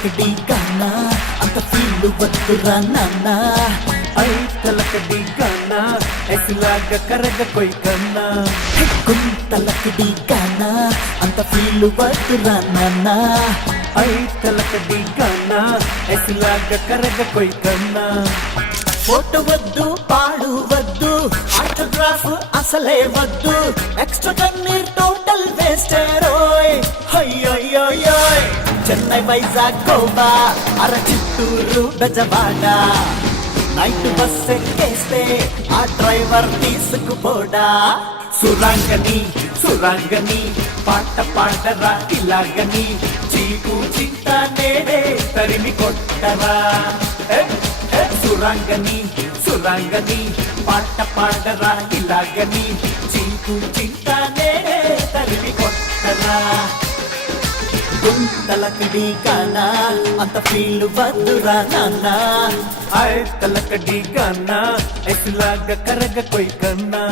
తలకడి గానా అంత ఫీల్ వద్దురా నాన్న ఐ తలకడి గానా ఎసిలాగా కరగ కొయ్ కన్నా తలకడి గానా అంత ఫీల్ వద్దురా నాన్న ఐ తలకడి గానా ఎసిలాగా కరగ కొయ్ కన్నా ఫోటో వద్దు పాడు వద్దు ఆటోగ్రాఫ్ అసలే వద్దు ఎక్స్ట్రా కన్నీర్ టోటల్ వేస్టే రోయ్ హయ్యోయ్ చెన్నై వైజాగ్ గోవా అర చిత్తూరు బెజవాడ నైట్ బస్ ఎక్కేస్తే ఆ డ్రైవర్ తీసుకుపోడా సురాంగని పాట పాడరా ఇలాగని చీకు చింత నేడే తరిమి కొట్టరా సురాంగని పాట పాడరా ఇలాగని చీకు చింత నేడే తరిమి కొట్టరా తలకడి గానా అంత ఫీల్ వద్దురా నాన్న ఐ తలకడి గానా ఎసిలాగా కరగ కొయ్ కన్నా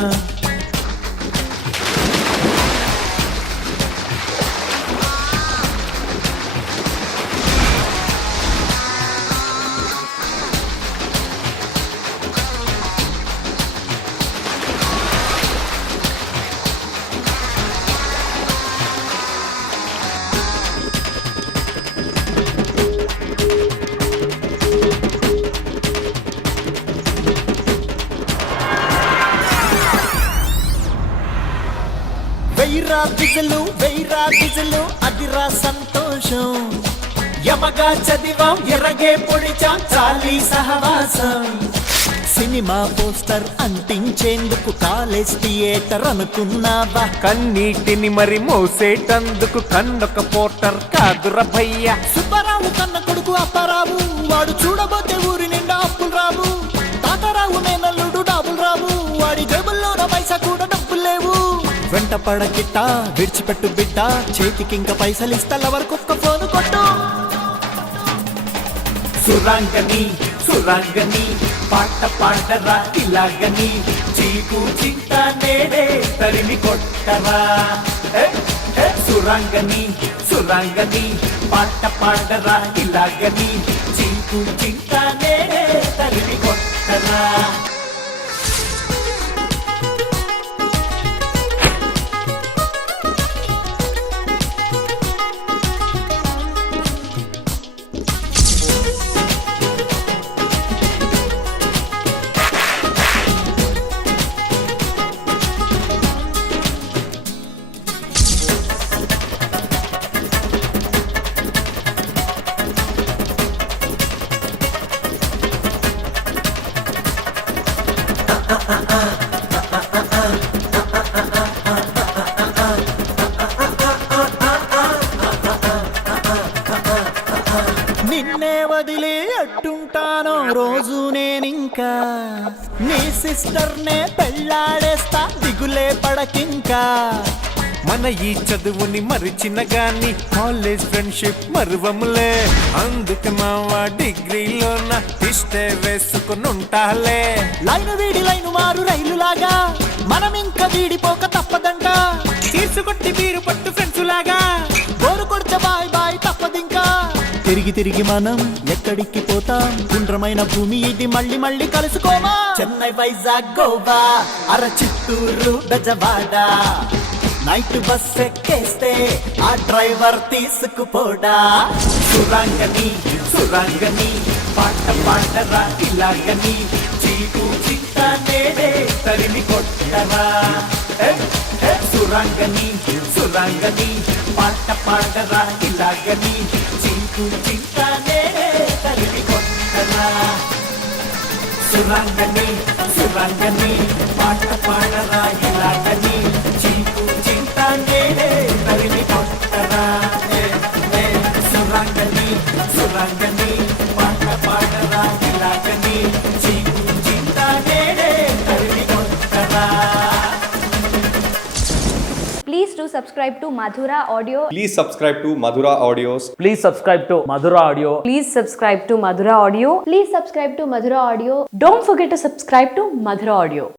వెయ్యిరా బిజలు అదిరా సంతోషం యమగా చదివాం ఎరగే పొడిచాం చాలీ సహవాసం సినిమా పోస్టర్ అంటించేందుకు కాలేజ్ థియేటర్ అనుకున్నావా కన్నీటిని మరి మోసేటందుకు కన్నొక పోర్టర్ కాదుర భయ్యా సుబ్బారావు కన్న కొడుకు అప్పారావు వాడు చూడబోతే ఊరి నిండా అప్పులు రావు తాతారావు మేనల్లుడు డబ్బులు రావు వాడి జేబుల్లోన పైసా కూడా డబ్బులు లేవు వెంట పడకిట్ట విడిచిపెట్టు బిడ్డ చేతికి ఇంకా పైసలు ఇస్తా వరకొక్క ఫోన్ కొట్టు సురాంగని పాట పాడరా ఇలాగని చీకు చింత నేడే తరిమి కొట్టరా సురాంగని పాట పాడరా ఇలాగని చీకు చింత నేడే తరిమి కొట్టరా నిన్నే వదిలే అట్టుంటానో రోజు నేనింకా నీ సిస్టర్నే పెళ్ళాడేస్తా దిగులే పడకింకా మన ఈ చదువుని మరిచిన గాని కాలేజ్ ఫ్రెండ్షిప్ మరువములే అందుకే మావా డిగ్రీలో నా ఇష్టే వేసుకునుంటాలే లైను వీడి లైను మారు రైలులాగా మనం ఇంకా వీడిపోక తప్పదంట తీసుకొట్టి మీరు పట్టు ఫ్రెండ్స్ లాగా బోరు కొడితే బాయ్ బాయ్ తప్పదింకా తిరిగి మనం ఎక్కడికి పోతాం గుండ్రమైన భూమి ఇది మళ్ళీ కలుసుకోమా చెన్నై వైజాగ్ గోవా అర చిత్తూరు బెజవాడ నైట్ బస్ ఎక్కేస్తే ఆ డ్రైవర్ తీసుకుపోడా సురాంగని పాట పాడరా ఇలాగని చీకు చింత నేడే తరిమి కొట్టరా సురాంగని పాట పాడరా ఇలాగని చీకు చింత నేడే తరిమి కొట్టరా సురాంగని పాట పాడరా ఇలాగని చీకు చింత నేడే తరిమి కొట్టరా సురాంగని పాట పాడరా ఇలాగని చీకు చింత నేడే తరిమి కొట్టరా Please do subscribe to Madhura Audio. Please subscribe to Madhura Audios. Please subscribe to Madhura Audio. Please subscribe to Madhura Audio. Please subscribe to Madhura Audio. Don't forget to subscribe to Madhura Audio.